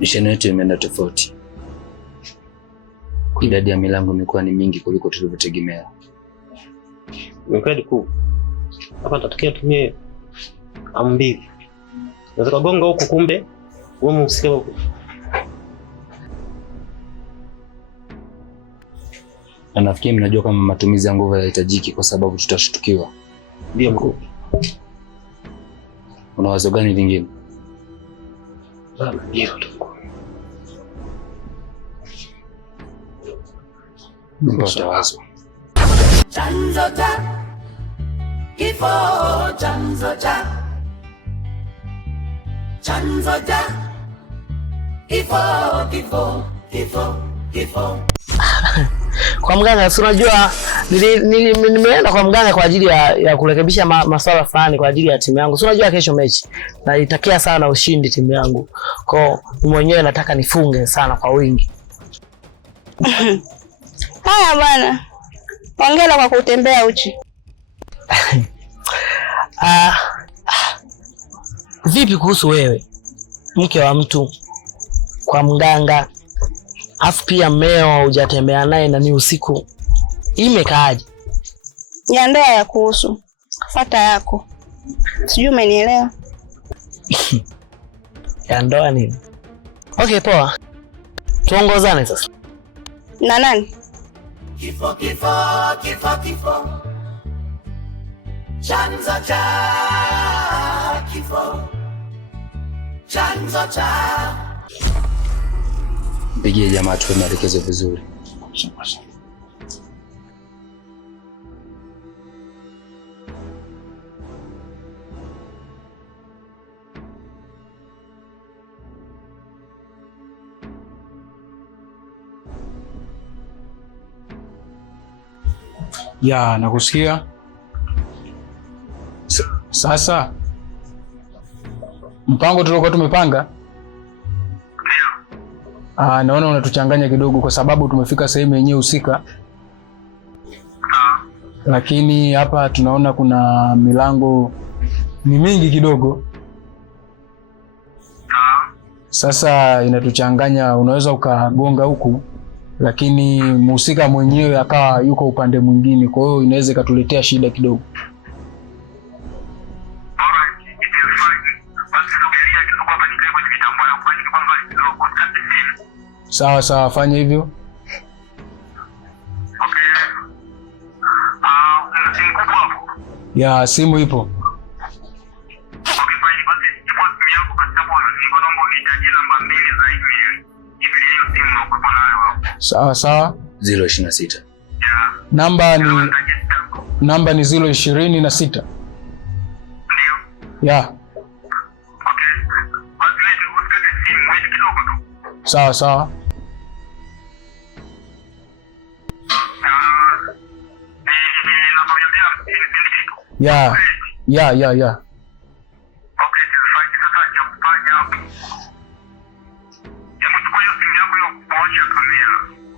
misheni yetu imeenda tofauti. Idadi ya milango imekuwa ni mingi kuliko tulivyotegemea. Mkadi kuu. Hapa natatakia tumie ambili. Naweza kugonga huko kumbe wewe mhusika huko. Na nafikiri mnajua kama matumizi ya nguvu yanahitajiki kwa sababu tutashtukiwa. Ndio mkuu. Una wazo gani lingine? Bana, ndio tu. Mpata wazo. Chanzo cha kifo, chanzo cha kifo. Kwa mganga, si unajua nimeenda kwa mganga kwa ajili ya kurekebisha masuala fulani kwa ajili ya timu yangu. Si unajua kesho mechi na itakia sana ushindi timu yangu. Kwa mwenyewe nataka nifunge sana kwa wingi. Haya bwana. Hongera kwa kutembea uchi. Vipi kuhusu wewe? Mke wa mtu kwa mganga. Afu pia mmeo hujatembea naye na ni usiku. Imekaaje? Ya ndoa ya kuhusu. Fuata yako. Sijui umenielewa. Ya ndoa nini? Okay, poa. Tuongozane sasa. Na nani? Kifo. Chanzo cha kifo. Chanzo cha. Mpigie jamaa tuwe maelekezo vizuri. Ya, nakusikia. Sasa mpango tuliokuwa tumepanga, naona unatuchanganya kidogo kwa sababu tumefika sehemu yenyewe husika. Lakini hapa tunaona kuna milango ni mingi kidogo. Sasa inatuchanganya, unaweza ukagonga huku lakini mhusika mwenyewe akawa yuko upande mwingine, kwa hiyo inaweza ikatuletea shida kidogo. Sawa, fanya hivyo. Ya, simu ipo. Sawa. 026. Namba ni 026. Ya. Sawa. Ya.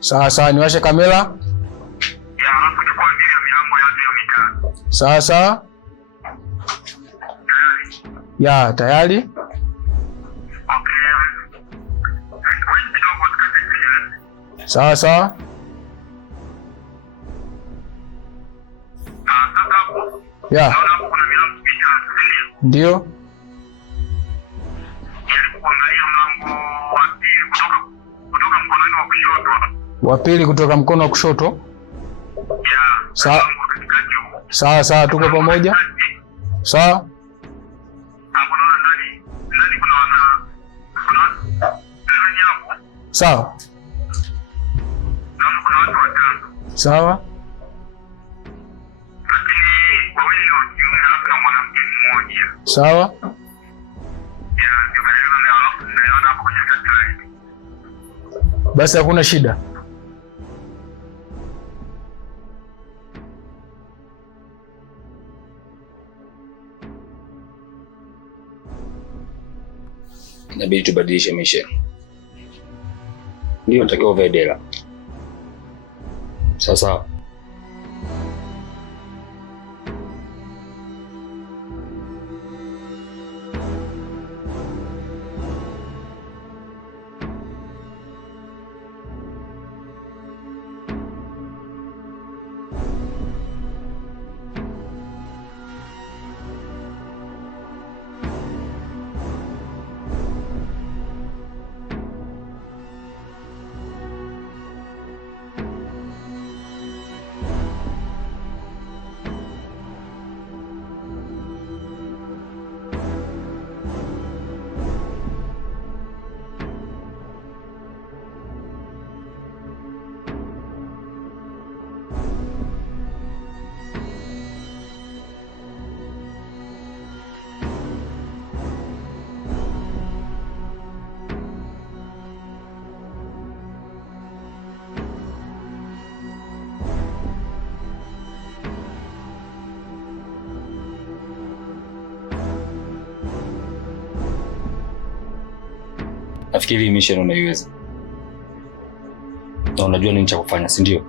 Sawa, niwashe kamera. Sawa. Ya, tayari. Sawa. Ya. Ndio. Wa pili kutoka mkono wa kushoto. Sawa, tuko pamoja. Sawa. Sawa. Sawa. Basi hakuna shida. Inabidi tubadilishe mission. Ndio natakiwa uvae dela. Sawa. Nafikiri hii mission unaiweza. Na unajua nini cha kufanya, si ndio?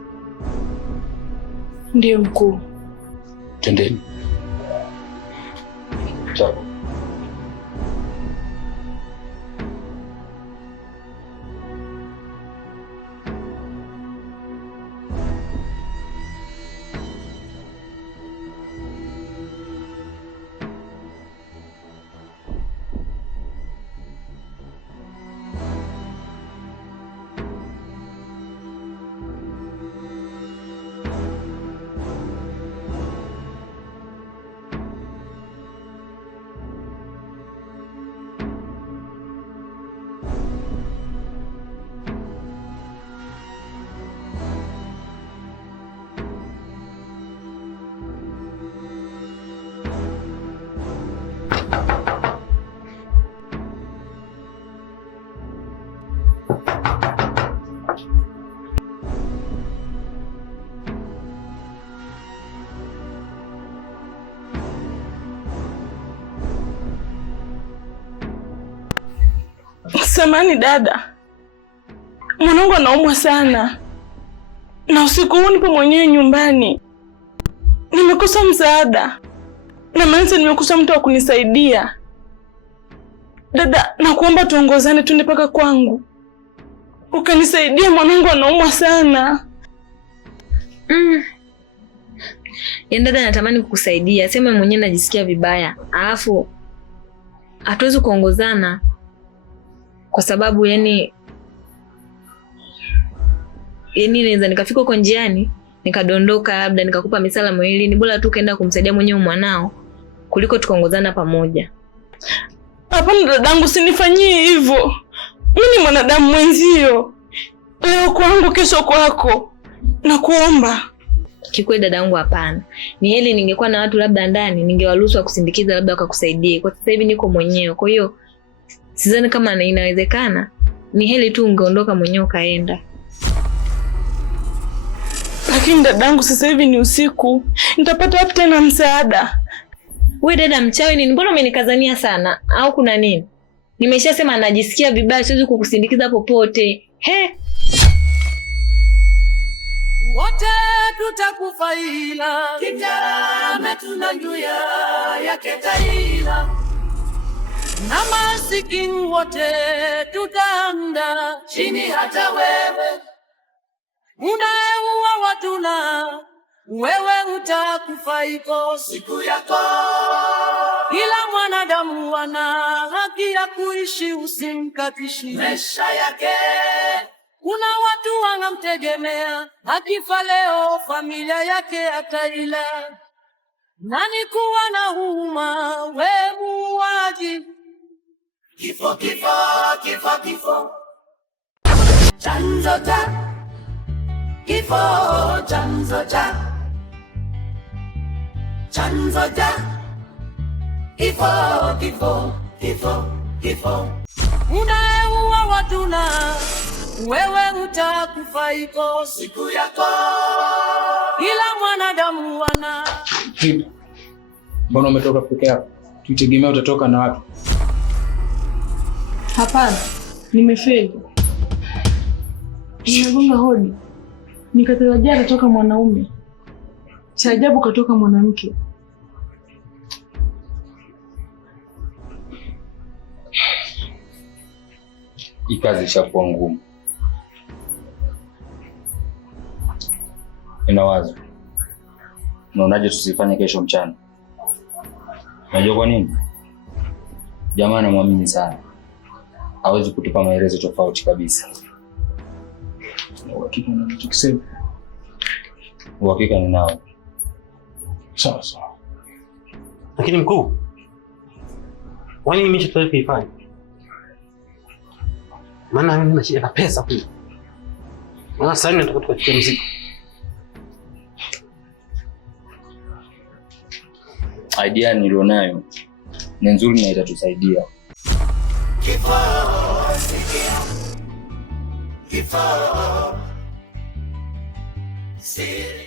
Ndio mkuu. Twendeni. Chao. Samani dada, mwanangu anaumwa sana na usiku huu nipo mwenyewe nyumbani. Nimekosa msaada na maana nimekosa mtu wa kunisaidia. Dada, nakuomba tuongozane twende paka kwangu ukanisaidia, mwanangu anaumwa sana. Yaani dada, natamani kukusaidia, sema mwenyewe najisikia vibaya, alafu hatuwezi kuongozana kwa sababu yani naweza nikafika huko njiani nikadondoka, labda nikakupa misala miwili. Ni bora tu kaenda kumsaidia mwenyewe mwanao kuliko tukaongozana pamoja. Hapana dadangu, usinifanyie hivyo. Mimi ni mwanadamu mwenzio, leo kwangu kesho kwako, nakuomba. Kikweli dadangu, hapana. Ni heli ningekuwa na watu labda ndani, ningewaruhusu kusindikiza labda wakakusaidie. Kwa sasa hivi niko mwenyewe, kwa hiyo sidhani kama inawezekana. Ni heli tu ungeondoka mwenyewe ukaenda. Lakini dadangu, sasa hivi ni usiku, nitapata wapi tena msaada? Wewe dada mchawi nini? Mbona umenikazania sana? Au kuna nini? Nimeshasema najisikia vibaya, siwezi kukusindikiza popote. Wote tutakufa ila kitame tunanjuya yake taila, na masikini wote tutaanda chini. Hata wewe unayeua watu na wewe utakufa, iko siku yako. Ila mwanadamu wana haki ya kuishi, usimkatishi maisha yake. Kuna watu wanamtegemea, akifa leo familia yake ataila. Nani kuwa na huruma, we muuaji? Kifo, kifo, kifo, kifo, chanzo cha kifo, chanzo cha kifo, kifo, kifo, kifo. Unayeua watu na wewe utakufa, iko siku yako. Ila mwanadamu wana mbona umetoka peke yako? Tutegemea utatoka na watu. Hapana, nimefeli. Nimegonga hodi, nikatarajia atatoka mwanaume, cha ajabu katoka mwanamke. Hii kazi ishakuwa ngumu. Ina wazo. Unaonaje tusifanye kesho mchana? Unajua kwa nini? Jamaa anamwamini sana, hawezi kutupa maelezo tofauti kabisa. Uhakika na unachokisema? Uhakika ninao. Sawa sawa. Lakini mkuu, wani mimi nitatoka kuifanya? Maana mimi nina shida na pesa tu. Maana sasa nataka tukachukue mzigo. Idea nilionayo ni nzuri na itatusaidia. Kifo, sikia. Kifo, siri.